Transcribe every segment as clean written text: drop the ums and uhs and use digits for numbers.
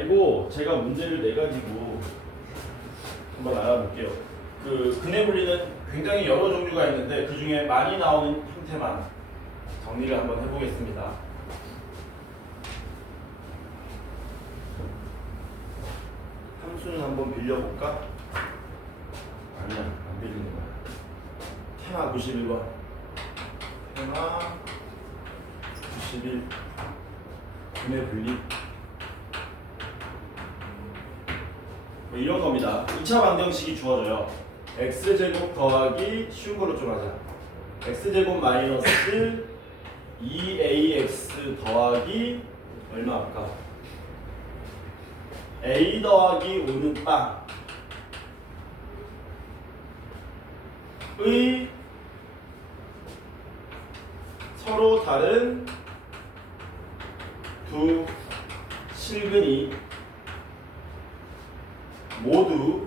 그리고 제가 문제를 내 가지고 한번 알아볼게요. 근해 분리는 굉장히 여러 종류가 있는데 그 중에 많이 나오는 형태만 정리를 한번 해보겠습니다. 함수는 한번 빌려볼까? 아니야, 안 빌리는 거야. 테마 91번. 테마 91. 근해 분리. 뭐 이런 겁니다. 2차 방정식이 주어져요. x제곱 더하기 쉬운 걸로 좀 하자. x제곱 마이너스 2ax 더하기 얼마 아까? a 더하기 5는 빵의 서로 다른 두 실근이 모두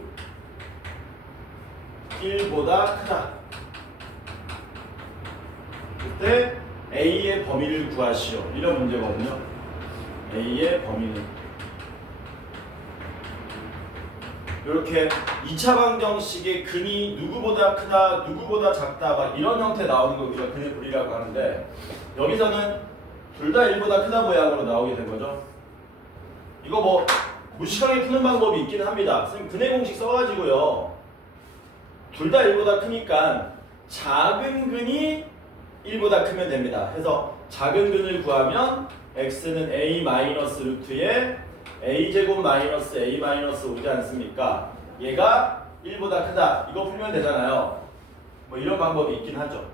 1보다 크다. 그때 A의 범위를 구하시오. 이런 문제거든요. A의 범위는 이렇게 2차 방정식의 근이 누구보다 크다, 누구보다 작다 막 이런 형태 나오는 거 우리가 근의 분리라고 하는데 여기서는 둘 다 1보다 크다 모양으로 나오게 된 거죠. 이거 뭐 무식하게 푸는 방법이 있긴 합니다. 선생님 근해 공식 써가지고요. 둘 다 1보다 크니까 작은 근이 1보다 크면 됩니다. 해서 작은 근을 구하면 x는 a 마이너스 루트에 a제곱 마이너스 a 마이너스 5지 않습니까? 얘가 1보다 크다. 이거 풀면 되잖아요. 뭐 이런 방법이 있긴 하죠.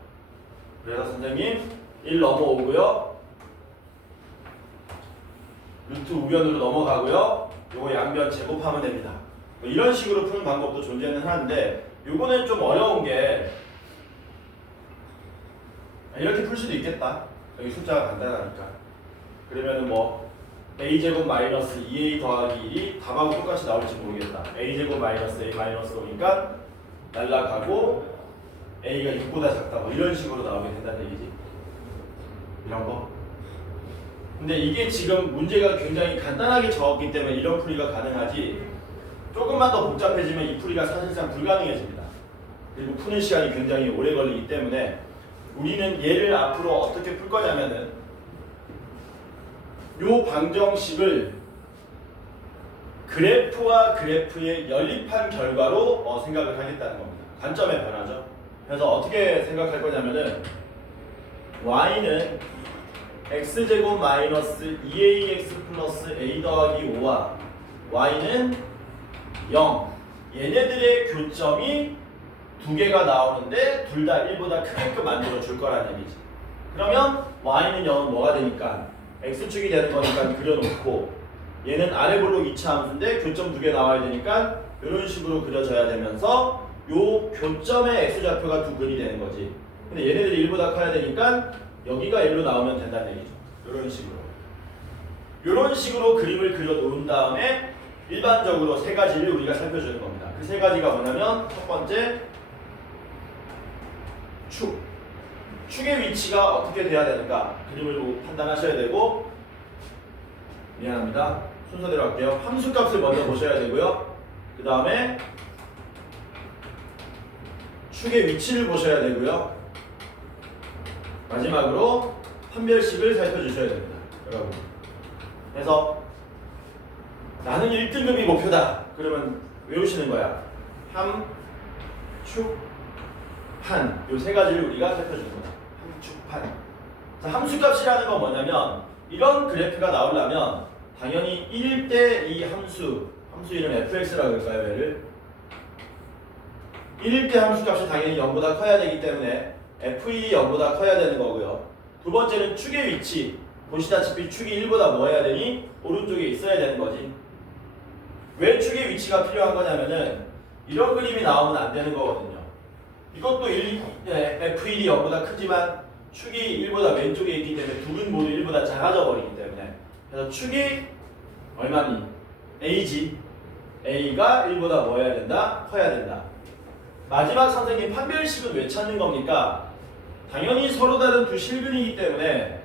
그래서 선생님 1 넘어오고요. 루트 우변으로 넘어가고요. 요거 양변 제곱하면 됩니다. 뭐 이런 식으로 푸는 방법도 존재는 하는데 요거는 좀 어려운 게 이렇게 풀 수도 있겠다. 여기 숫자가 간단하니까. 그러면은 뭐 a제곱 마이너스 2a 더하기 1이 답하고 똑같이 나올지 모르겠다. a제곱 마이너스 a 마이너스 5니까 날라가고 a가 6보다 작다. 뭐 이런 식으로 나오게 된다는 얘기지. 이런 거. 근데 이게 지금 문제가 굉장히 간단하게 적었기 때문에 이런 풀이가 가능하지 조금만 더 복잡해지면 이 풀이가 사실상 불가능해집니다. 그리고 푸는 시간이 굉장히 오래 걸리기 때문에 우리는 얘를 앞으로 어떻게 풀 거냐면은 요 방정식을 그래프와 그래프의 연립한 결과로 생각을 하겠다는 겁니다. 관점의 변화죠. 그래서 어떻게 생각할 거냐면은 y는 x제곱 마이너스 2ax 플러스 a 더하기 5와 y는 0 얘네들의 교점이 두 개가 나오는데 둘 다 1보다 크게끔 만들어 줄 거라는 얘기지. 그러면 y는 0은 뭐가 되니까 x축이 되는 거니까 그려놓고 얘는 아래 블록 2차 함수인데 교점 두 개 나와야 되니까 이런 식으로 그려져야 되면서 요 교점의 x좌표가 두 근이 되는 거지. 근데 얘네들이 1보다 커야 되니까 여기가 1로 나오면 된다는 얘기죠. 이런 식으로 그림을 그려 놓은 다음에 일반적으로 세 가지를 우리가 살펴주는 겁니다. 그 세 가지가 뭐냐면 첫 번째 축의 위치가 어떻게 돼야 되는가 그림을 보고 판단하셔야 되고 미안합니다. 순서대로 할게요. 함수값을 먼저 보셔야 되고요. 그 다음에 축의 위치를 보셔야 되고요. 마지막으로 판별식을 살펴주셔야 됩니다. 여러분. 그래서 나는 1등급이 목표다. 그러면 외우시는 거야. 함, 축, 판. 요 세 가지를 우리가 살펴주는 거다. 함, 축, 판. 자, 함수값이라는 건 뭐냐면 이런 그래프가 나오려면 당연히 1일 때 이 함수 이름 fx라고 할까요? 얘를 1일 때 함수값이 당연히 0보다 커야 되기 때문에 f1이 0보다 커야 되는 거고요. 두 번째는 축의 위치. 보시다시피 축이 1보다 뭐 해야 되니? 오른쪽에 있어야 되는 거지. 왜 축의 위치가 필요한 거냐면은 이런 그림이 나오면 안 되는 거거든요. 이것도 f1이 0보다 크지만 축이 1보다 왼쪽에 있기 때문에 두 근 모두 1보다 작아져 버리기 때문에 그래서 축이 얼마니? a지. a가 1보다 뭐 해야 된다? 커야 된다. 마지막 선생님 판별식은 왜 찾는 겁니까? 당연히 서로 다른 두 실근이기 때문에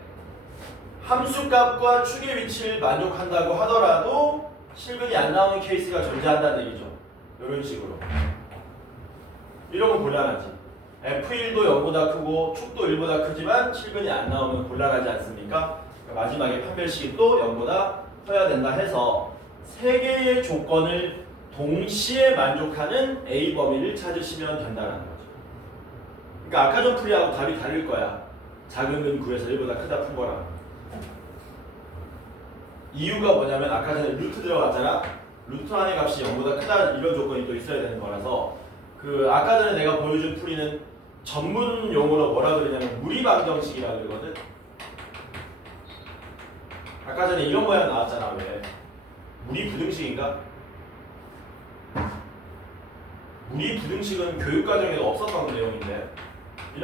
함수값과 축의 위치를 만족한다고 하더라도 실근이 안 나오는 케이스가 존재한다는 얘기죠. 이런 식으로. 이러면 곤란하지. F1도 0보다 크고 축도 1보다 크지만 실근이 안 나오면 곤란하지 않습니까? 그러니까 마지막에 판별식이 또 0보다 커야 된다 해서 세 개의 조건을 동시에 만족하는 A 범위를 찾으시면 된다는 거죠. 그러니까 아까 전 풀이하고 답이 다를 거야. 작은 근 구해서 1보다 크다 푼 거랑. 이유가 뭐냐면 아까 전에 루트 들어갔잖아. 루트 안의 값이 0보다 크다 이런 조건이 또 있어야 되는 거라서 그 아까 전에 내가 보여준 풀이는 전문 용어로 뭐라 그러냐면 무리방정식이라 그러거든. 아까 전에 이런 모양 나왔잖아. 왜? 무리부등식인가? 무리부등식은 교육과정에도 없었던 내용인데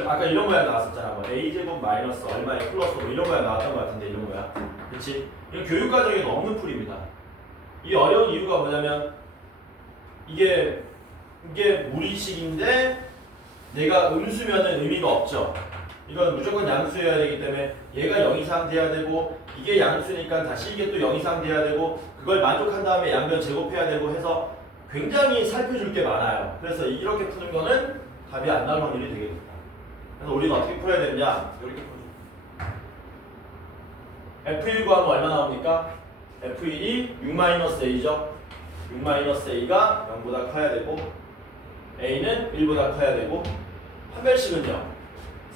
아까 이런 모양 나왔었잖아. 뭐 a제곱 마이너스 얼마에 플러스 뭐 이런 모양 나왔던 것 같은데 이런 모양. 그치? 이건 교육과정에도 없는 풀입니다. 이 어려운 이유가 뭐냐면 이게 무리식인데 내가 음수면은 의미가 없죠. 이건 무조건 양수여야 되기 때문에 얘가 0 이상 돼야 되고 이게 양수니까 다시 이게 또 0 이상 돼야 되고 그걸 만족한 다음에 양변 제곱해야 되고 해서 굉장히 살펴줄 게 많아요. 그래서 이렇게 푸는 거는 답이 안 나올 확률이 되게 높다. 그래서 우리는 어떻게 풀어야 되느냐? 이렇게 풀죠. F1 구하면 얼마 나옵니까? F1이 6-A죠. 6-A가 0보다 커야 되고 A는 1보다 커야 되고 판별식은요.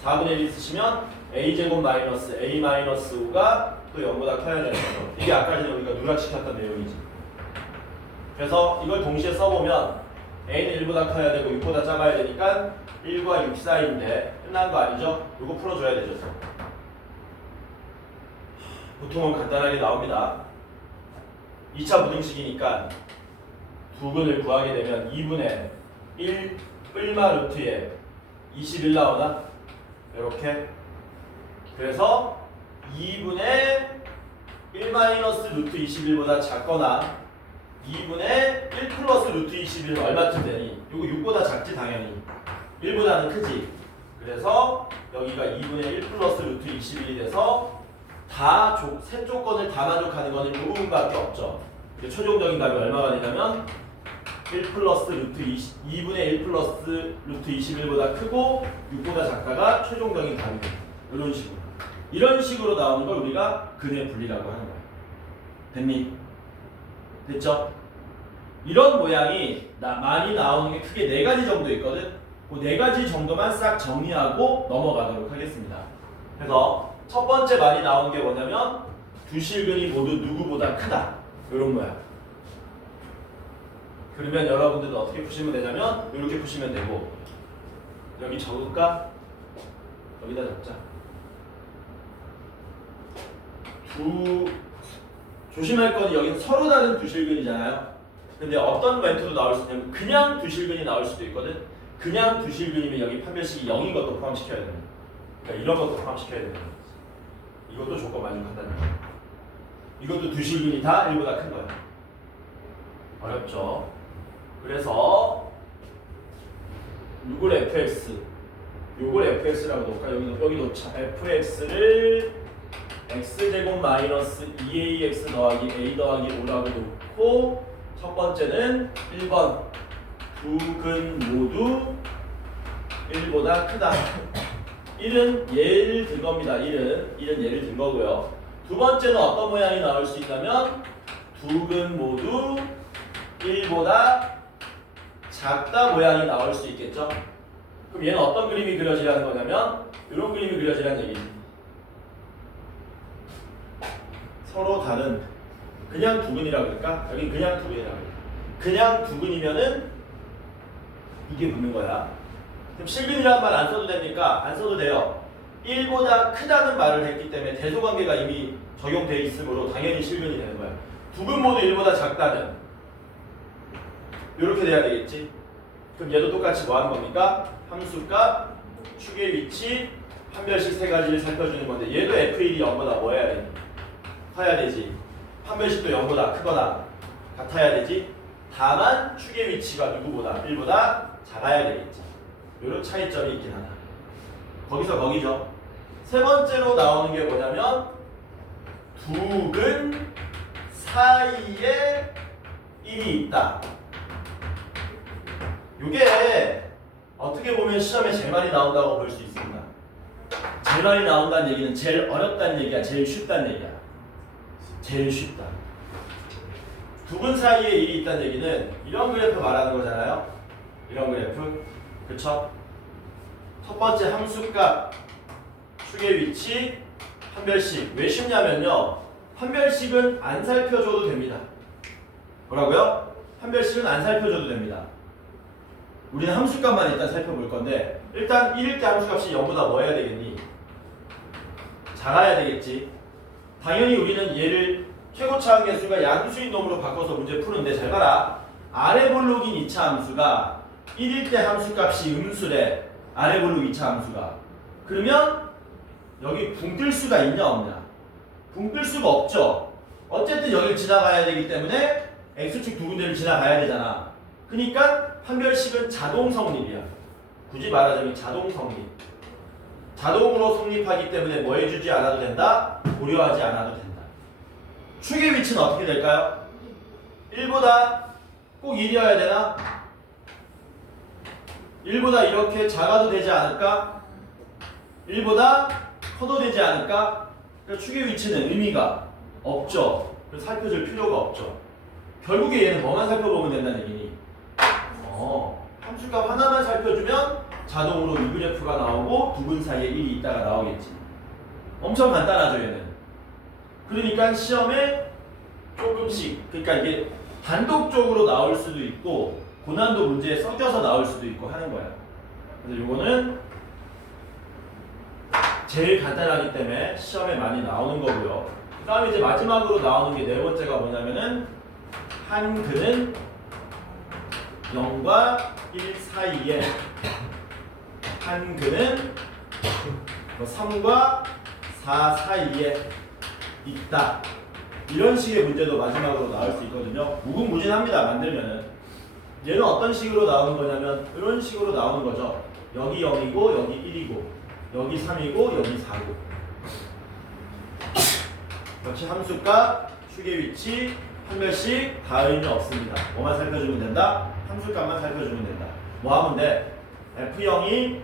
4분의 1 있으시면 A제곱 마이너스 A 마이너스 5가 또 0보다 커야 되는 거죠. 이게 아까 전에 우리가 누락시켰던 내용이지. 그래서 이걸 동시에 써보면 A는 1보다 커야 되고 6보다 작아야 되니까 1과 6 사이인데 끝난 거 아니죠? 이거 풀어줘야 되죠. 보통은 간단하게 나옵니다. 2차 부등식이니까 두 근을 구하게 되면 2분의 1 뿔마 루트에 21 나오나? 이렇게. 그래서 2분의 1 마이너스 루트 21보다 작거나 2분의 1 플러스 루트 21은 얼마쯤 되니? 이거 6보다 작지 당연히. 1보다는 크지. 그래서 여기가 2분의 1 플러스 루트 21이 돼서 세 조건을 다 만족하는 거는 이 부분밖에 없죠. 최종적인 답이 얼마가 되냐면 1 플러스 루트 2분의 1 플러스 루트 21보다 크고 6보다 작다가 최종적인 답이 됩니다. 이런 식으로. 이런 식으로 나오는 걸 우리가 근의 분리라고 하는 거예요. 됐니? 됐죠? 이런 모양이 많이 나오는 게 크게 4가지 정도 있거든. 그 4가지 정도만 싹 정리하고 넘어가도록 하겠습니다. 그래서 첫 번째 많이 나오는 게 뭐냐면 두 실근이 모두 누구보다 크다. 이런 모양. 그러면 여러분들은 어떻게 푸시면 되냐면 이렇게 푸시면 되고 여기 적을까? 여기다 적자. 조심할 건 여기는 서로 다른 두 실근이잖아요. 근데 어떤 멘트도 나올 수 있냐면 그냥 두 실근이 나올 수도 있거든. 그냥 두 실근이면 여기 판별식이 0인 것도 포함시켜야 됩니다. 그러니까 이런 것도 포함시켜야 됩니다. 이것도 조건 만족한다는 거예요. 이것도 두 실근이 다 1보다 큰 거예요. 어렵죠? 그래서 이걸 fx, 이걸 fx라고 놓을까? 여기 놓자. fx를 x제곱 마이너스 2ax 더하기 a 더하기 5라고 놓고 첫 번째는 1번 두 근 모두 1보다 크다. 1은 예를 든 겁니다. 1은 예를 든 거고요. 두 번째는 어떤 모양이 나올 수 있냐면 두 근 모두 1보다 작다 모양이 나올 수 있겠죠. 그럼 얘는 어떤 그림이 그려지라는 거냐면 이런 그림이 그려지라는 얘기지. 서로 다른 그냥 두 근이라고 그럴까? 여기 그냥 두 근이라고 그럴까? 그냥 두 근이면은 이게 붙는 거야. 그럼 실근이라는 말 안 써도 됩니까? 안 써도 돼요. 1보다 크다는 말을 했기 때문에 대소관계가 이미 적용돼 있으므로 당연히 실근이 되는 거야. 두 근 모두 1보다 작다는 이렇게 돼야 되겠지. 그럼 얘도 똑같이 뭐 하는 겁니까? 함수값, 축의 위치, 판별식 세 가지를 살펴주는 건데 얘도 F1이 0보다 뭐 해야 되니? 커야 되지. 판별식도 0보다 크거나 같아야 되지. 다만 축의 위치가 누구보다 1보다 작아야 되겠지. 이런 차이점이 있긴 하다. 거기서 거기죠. 세 번째로 나오는 게 뭐냐면 두 근 사이에 1이 있다. 이게 어떻게 보면 시험에 제일 많이 나온다고 볼 수 있습니다. 제일 많이 나온다는 얘기는 제일 어렵다는 얘기야, 제일 쉽다는 얘기야. 제일 쉽다. 두 분 사이에 1이 있다는 얘기는 이런 그래프 말하는 거잖아요. 이런 그래프. 그쵸? 첫 번째 함수값, 축의 위치, 판별식. 왜 쉽냐면요. 판별식은 안 살펴줘도 됩니다. 뭐라고요? 판별식은 안 살펴줘도 됩니다. 우리는 함수값만 일단 살펴볼 건데 일단 1일 때 함수값이 0보다 뭐 해야 되겠니? 작아야 되겠지. 당연히 우리는 얘를 최고차항 계수가 양수인 놈으로 바꿔서 문제 푸는데 잘 봐라. 아래 볼록인 2차 함수가 1일 때 함수값이 음수래. 아래 볼록 2차 함수가. 그러면 여기 붕 뜰 수가 있냐 없냐? 붕 뜰 수가 없죠. 어쨌든 여기를 지나가야 되기 때문에 x축 두 군데를 지나가야 되잖아. 그러니까 판별식은 자동 성립이야. 굳이 말하자면 자동 성립. 자동으로 성립하기 때문에 뭐 해주지 않아도 된다? 고려하지 않아도 된다. 축의 위치는 어떻게 될까요? 1보다 꼭 1이어야 되나? 1보다 이렇게 작아도 되지 않을까? 1보다 커도 되지 않을까? 그러니까 축의 위치는 의미가 없죠. 그래서 살펴줄 필요가 없죠. 결국에 얘는 뭐만 살펴보면 된다는 얘기니? 함수값 하나만 살펴주면 자동으로 이 그래프가 나오고 두 분 사이에 1이 있다가 나오겠지. 엄청 간단하죠 얘는. 그러니까 시험에 조금씩, 그러니까 이게 단독적으로 나올 수도 있고 고난도 문제에 섞여서 나올 수도 있고 하는 거야. 그래서 요거는 제일 간단하기 때문에 시험에 많이 나오는 거고요. 그 다음에 이제 마지막으로 나오는 게 네 번째가 뭐냐면은 한 근은 0과 1 사이에 한 근은 3과 4 사이에 있다. 이런 식의 문제도 마지막으로 나올 수 있거든요. 무궁무진합니다. 만들면은. 얘는 어떤 식으로 나오는 거냐면 이런 식으로 나오는 거죠. 여기 0이고 여기 1이고 여기 3이고 여기 4고. 역시 함수값, 축의 위치, 판별식 다 의미 없습니다. 뭐만 살펴주면 된다? 함수값만 살펴주면 된다. 뭐 하면 돼? F0이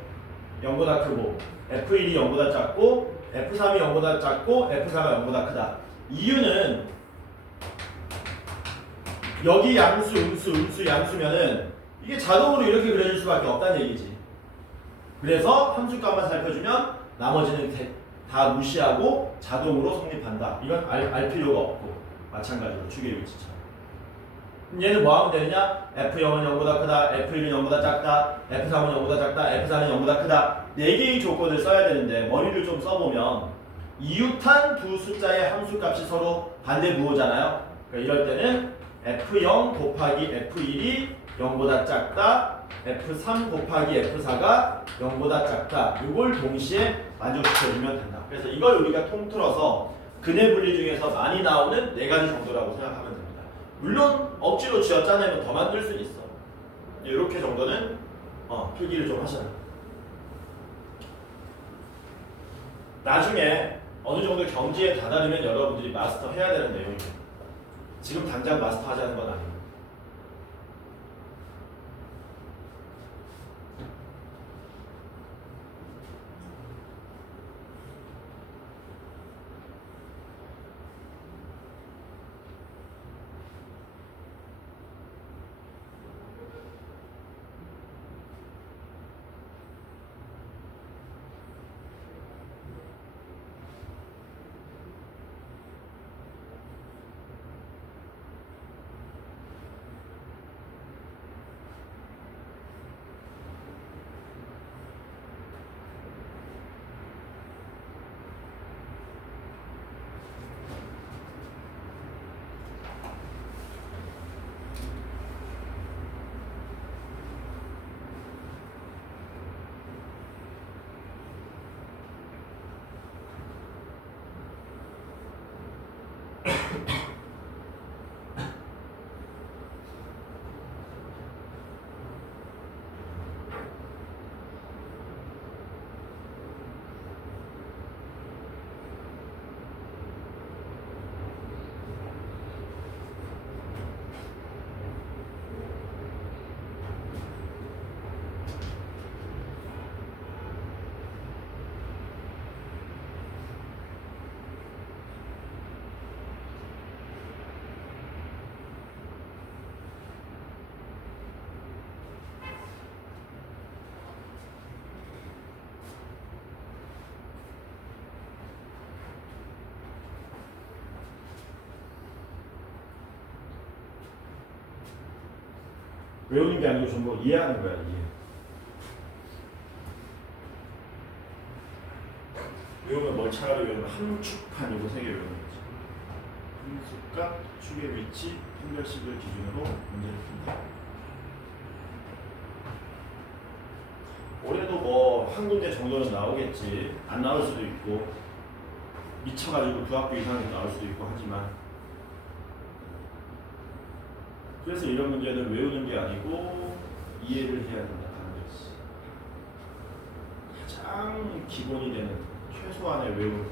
0보다 크고 F1이 0보다 작고 F3이 0보다 작고 F4가 0보다 크다. 이유는 여기 양수, 음수, 양수면은 이게 자동으로 이렇게 그려질 수밖에 없다는 얘기지. 그래서 함수값만 살펴주면 나머지는 다 무시하고 자동으로 성립한다. 이건 알 필요가 없고 마찬가지로 축의 위치처럼. 얘는 뭐 하면 되느냐? F0은 0보다 크다, F1은 0보다 작다, F3은 0보다 작다, F4는 0보다 크다. 4개의 조건을 써야 되는데 머리를 좀 써보면 이웃한 두 숫자의 함수값이 서로 반대 부호잖아요. 그러니까 이럴 때는 F0 곱하기 F1이 0보다 작다, F3 곱하기 F4가 0보다 작다. 이걸 동시에 만족시켜주면 된다. 그래서 이걸 우리가 통틀어서 근의 분리 중에서 많이 나오는 4가지 정도라고 생각하면 됩니다. 물론 억지로 쥐어 짜내면 더 만들 수는 있어. 이렇게 정도는 필기를 좀 하셔야 돼요. 나중에 어느 정도 경지에 다다르면 여러분들이 마스터 해야 되는 내용이에요. 지금 당장 마스터 하자는 건 아니에요. 외우는 게 아니고 전부 이해하는 거야, 이해. 외우면 뭘 차라리 외우면 함축판 이거 3개 외우는 거지. 함수값, 축의 위치, 판별식을 기준으로 문제를 푼다. 올해도 뭐 한 군데 정도는 나오겠지. 안 나올 수도 있고 미쳐가지고 그 학교 이상이 나올 수도 있고 하지만 그래서 이런 문제는 외우는 게 아니고 이해를 해야 된다는 것이 가장 기본이 되는 최소한의 외운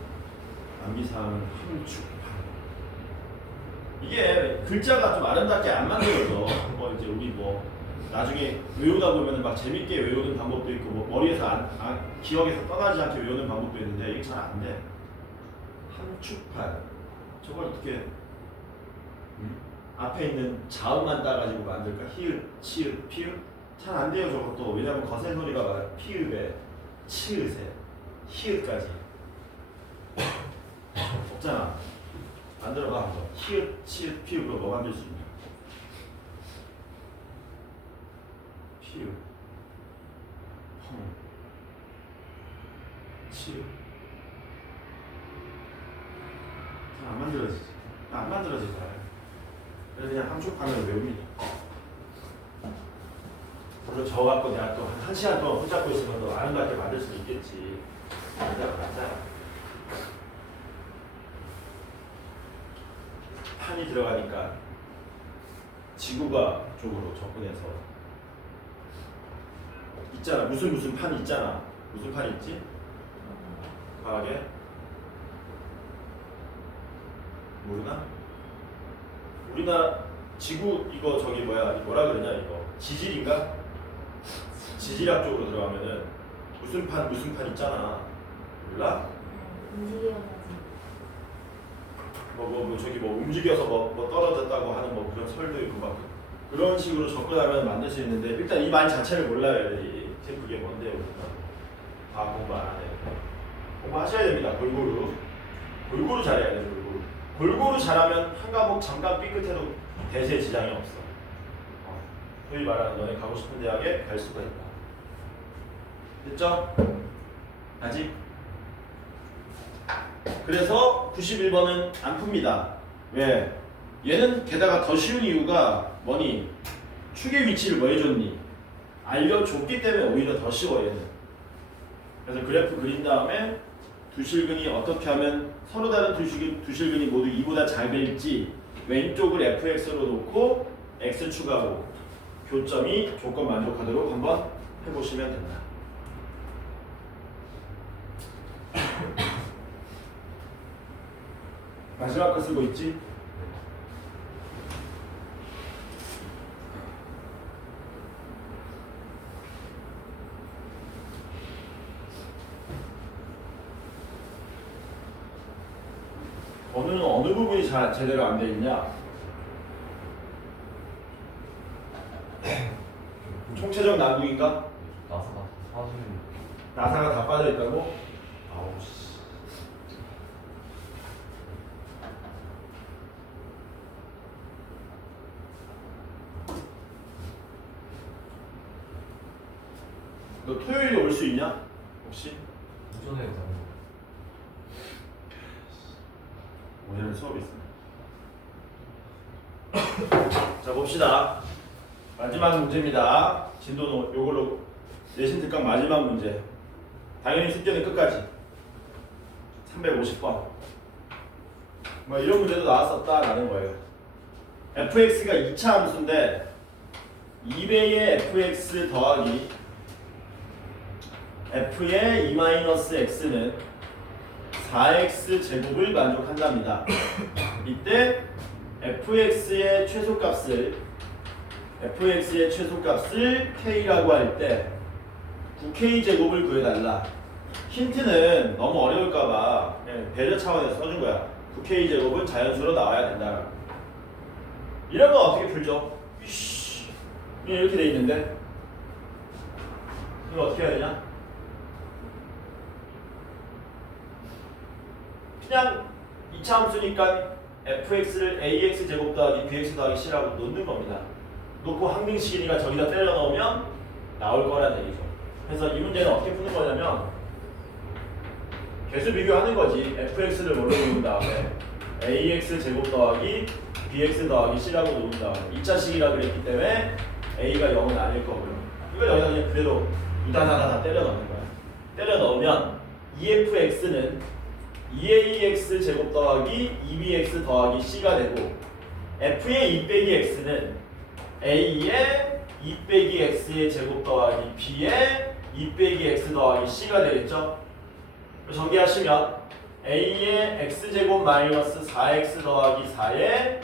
암기사항은 함축판. 이게 글자가 좀 아름답게 안 만들어져. 뭐 이제 우리 뭐 나중에 외우다 보면 막 재밌게 외우는 방법도 있고 뭐 머리에서 기억에서 떠나지 않게 외우는 방법도 있는데 이게 잘 안 돼. 함축판. 저걸 어떻게 앞에 있는 자음만 따가지고 만들까? 히읗, 치읓, 피읒? 잘 안 돼요 저것도. 왜냐면 거센 소리가 막 피읒에, 치읓에, 히읗까지 없잖아. 만들어봐 한번. 히읗, 치읓, 피읒으로 뭐 만들 수 있냐? 피읒, 펑, 치읓. 잘 안 만들어지지. 안 만들어지지. 그래서 그냥 함축판을 외웁니다. 물론 저 갖고 내가 또 한 시간 동안 붙잡고 있으면 또 아름답게 만들 수 있겠지. 맞아. 판이 들어가니까 지구가 쪽으로 접근해서 있잖아. 무슨 판이 있잖아. 무슨 판이 있지? 과학에? 모르나? 우리나라 지구 이거 저기 뭐라 그러냐 이거 지질인가? 지질학 쪽으로 들어가면은 무슨 판 있잖아. 몰라? 움직여가지고 뭐 저기 뭐 움직여서 뭐 떨어졌다고 하는 뭐 그런 설도 있고 막 그런 식으로 접근하면 만들 수 있는데 일단 이 말 자체를 몰라야 돼. 그게 뭔데 우리가 과학 공부 안 하네. 공부하셔야 됩니다. 골고루 잘해야 돼. 골고루 잘하면 한 과목 잠깐 삐끗해도 대세에 지장이 없어. 소위 말하는 너네 가고 싶은 대학에 갈 수가 있다. 됐죠? 아직? 그래서 91번은 안 풉니다. 왜? 얘는 게다가 더 쉬운 이유가 뭐니? 축의 위치를 뭐 해줬니? 알려줬기 때문에 오히려 더 쉬워 얘는. 그래서 그래프 그린 다음에 두 실근이 어떻게 하면 서로 다른 두 실근이 모두 2보다 잘 될지 왼쪽을 fx로 놓고 x 추가하고 교점이 조건 만족하도록 한번 해보시면 된다. 마지막 거 쓰고 있지? 어느 부분이 잘 제대로 안 돼 있냐? 총체적 난국인가? 나사가 사실 나사가 다 빠져 있다고? 아우 씨. 너 토요일에 올 수 있냐? 혹시? 오전에 가는 오늘은 수업이 있습니다. 자 봅시다. 마지막 문제입니다. 진도는 요걸로 내신 특강 마지막 문제. 당연히 숙제는 끝까지. 350번. 뭐 이런 문제도 나왔었다라는 거예요. fx가 2차 함수인데 2배의 fx 더하기 f의 2-x는 4x 제곱을 만족한답니다. 이때 fx의 최소값을 k라고 할 때 9k 제곱을 구해달라. 힌트는 너무 어려울까봐 그냥 배려 차원에서 써준 거야. 9k 제곱은 자연수로 나와야 된다. 이런 거 어떻게 풀죠? 이렇게 돼 있는데 이거 어떻게 해야 되냐? 그냥 2차 함수니까 fx를 ax 제곱 더하기 bx 더하기 c라고 놓는 겁니다. 놓고 항등식이니까 저기다 때려 넣으면 나올 거란 얘기죠. 그래서 이 문제는 어떻게 푸는 거냐면 개수 비교하는 거지. fx를 뭘로 놓은 다음에 ax 제곱 더하기 bx 더하기 c라고 놓은 다음에 2차식이라 그랬기 때문에 a가 0은 아닐 거고요. 이걸 여기다 그냥 그대로 우다다다 다 때려 넣는 거야. 때려 넣으면 2fx는 2ax 제곱 더하기 2bx 더하기 c가 되고 f의 2 빼기 x는 a의 2 빼기 x의 제곱 더하기 b의 2 빼기 x 더하기 c가 되겠죠. 전개하시면 a의 x제곱 마이너스 4x 더하기 4의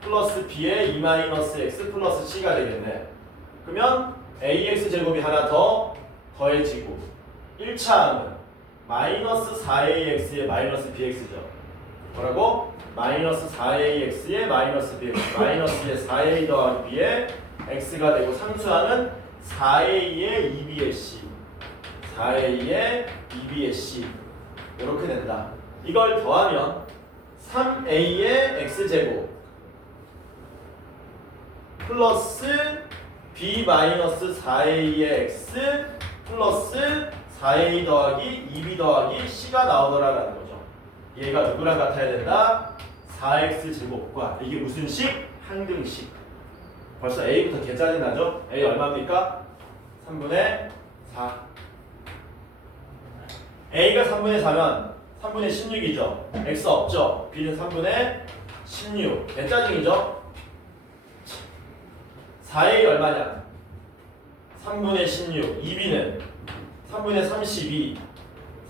플러스 b의 2 마이너스 x 플러스 c가 되겠네. 그러면 ax제곱이 하나 더 더해지고 1차항은 마이너스 4ax의 마이너스 bx죠. 뭐라고? 마이너스 4ax의 마이너스 bx 마이너스의 4a 더하기 b의 x가 되고 상수항은 4a의 2b의 c 4a의 2b의 c 이렇게 된다. 이걸 더하면 3a의 x제곱 플러스 b 마이너스 4a의 x 플러스 4a 더하기 2b 더하기 c가 나오더라라는 거죠. 얘가 누구랑 같아야 된다? 4x 제곱과 이게 무슨 식? 항등식. 벌써 a부터 개짜증 나죠? a 얼마입니까? 3분의 4. a가 3분의 4면 3분의 16이죠. x 없죠. b는 3분의 16. 개짜증이죠. 4a 얼마냐? 3분의 16. 2b는 3분의 32.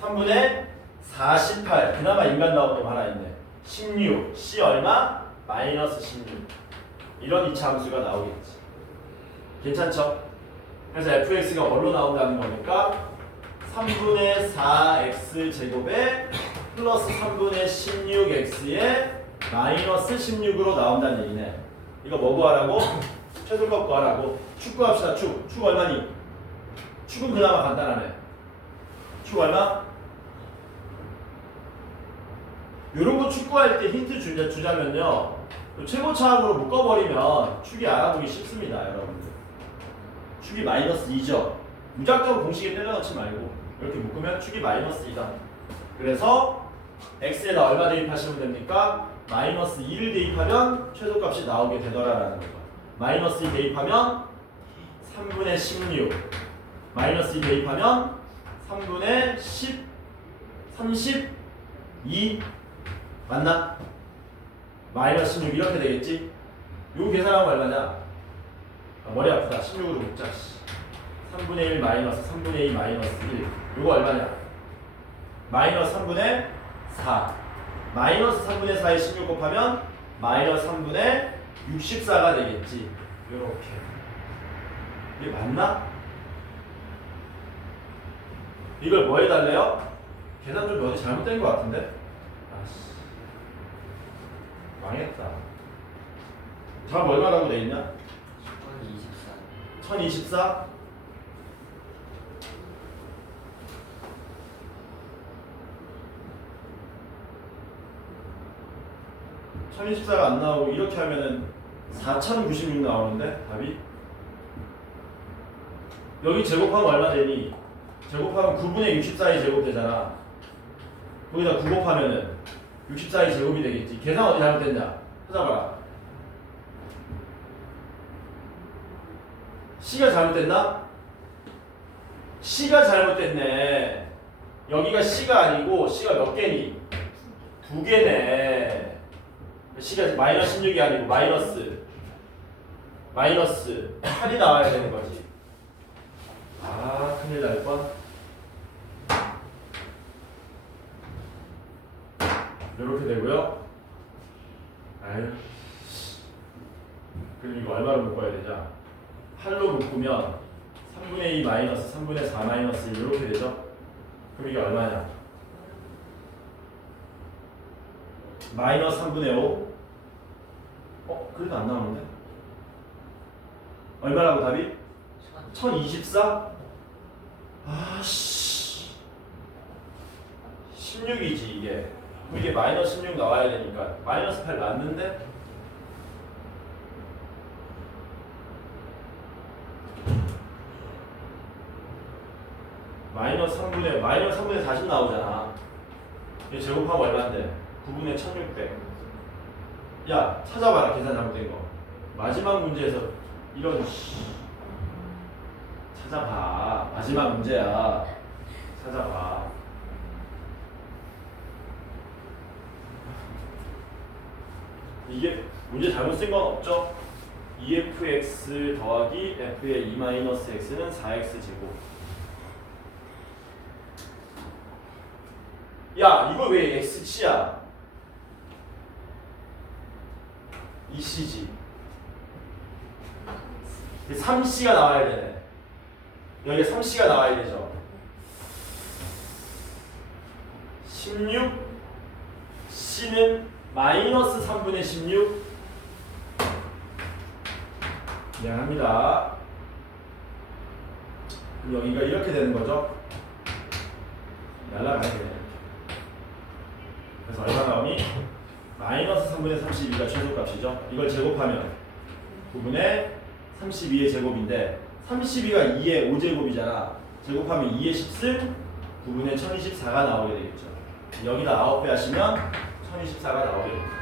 3분의 48. 그나마 인간 나오는 거 하나 있네. 16. c 얼마? 마이너스 16. 이런 이차 함수가 나오겠지. 괜찮죠? 그래서 fx가 뭘로 나온다는 거니까 3분의 4x 제곱에 플러스 3분의 16x에 마이너스 16으로 나온다는 얘기네. 이거 뭐 구하라고? 최소값 구하라고. 축 구합시다. 축. 축 얼마니? 축은 그나마 간단하네. 축 얼마? 요런 거 축구할 때 힌트 주자면요. 최고차항으로 묶어버리면 축이 알아보기 쉽습니다. 여러분들. 축이 마이너스 2죠. 무작정 공식에 때려 넣지 말고 이렇게 묶으면 축이 마이너스 2다. 그래서 x에다 얼마 대입하시면 됩니까? 마이너스 2를 대입하면 최소값이 나오게 되더라라는 거죠. 마이너스 2 대입하면 3분의 16 마이너스 2 대입하면 3분의 10 32 맞나? 마이너스 16 이렇게 되겠지? 요 계산하면 얼마냐? 아, 머리 아프다. 16으로 묶자. 3분의 1 마이너스 3분의 2 마이너스 1 요거 얼마냐? 마이너스 3분의 4 마이너스 3분의 4에 16 곱하면 마이너스 3분의 64가 되겠지. 요렇게 이게 맞나? 이걸 뭐 해달래요? 계산 좀 어디 잘못된 것 같은데? 아씨 망했다. 답 얼마라고 돼 있냐? 1024? 1024가 안 나오고 이렇게 하면은 4096 나오는데 답이? 여기 제곱하면 얼마 되니? 제곱하면 9분의 64의 제곱 되잖아. 거기다 9 곱하면은 64의 제곱이 되겠지. 계산 어디 잘못됐냐? 찾아봐라. C가 잘못됐나? C가 잘못됐네. 여기가 C가 아니고 C가 몇 개니? 2개네. C가 마이너스 16이 아니고 마이너스 8이 나와야 되는 거지. 아, 큰일 날 뻔. 이렇게 되고요. 아유. 그럼 이거 얼마로 묶어야 되냐? 8로 묶으면 3분의 2 마이너스 3분의 4 마이너스 1 이렇게 되죠? 그럼 이게 얼마냐? 마이너스 3분의 5. 그래도 안 나오는데? 얼마라고 답이? 1024? 아씨 16이지 이게. 그럼 이게 마이너스 16 나와야 되니까 마이너스 8 맞는데? 마이너스 3분의 40 나오잖아. 이게 제곱하면 얼마인데? 9분의 1600. 야, 찾아봐라. 계산 잘못된 거. 마지막 문제에서 이런 찾아봐. 마지막 문제야. 찾아봐. 이게 문제 잘못 쓴 건 없죠? 2fx 더하기 f의 2-x는 4x 제곱. 야, 이거 왜 x치야? 2c지. 3c가 나와야 되네. 여기가 3c가 나와야 되죠. 16 c는 마이너스 3분의 16. 미안합니다. 그럼 여기가 이렇게 되는 거죠. 날라가야 되네. 그래서 얼마 나오니? 마이너스 3분의 32가 최소값이죠. 이걸 제곱하면 9분의 32의 제곱인데 32가 2의 5제곱이잖아. 제곱하면 2의 10승 9분의 1024가 나오게 되겠죠. 여기다 9배 하시면 1024가 나오게 됩니다.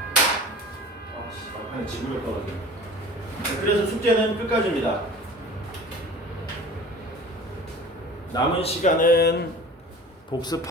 한 지구력 떨어지네. 그래서 숙제는 끝까지입니다. 남은 시간은 복습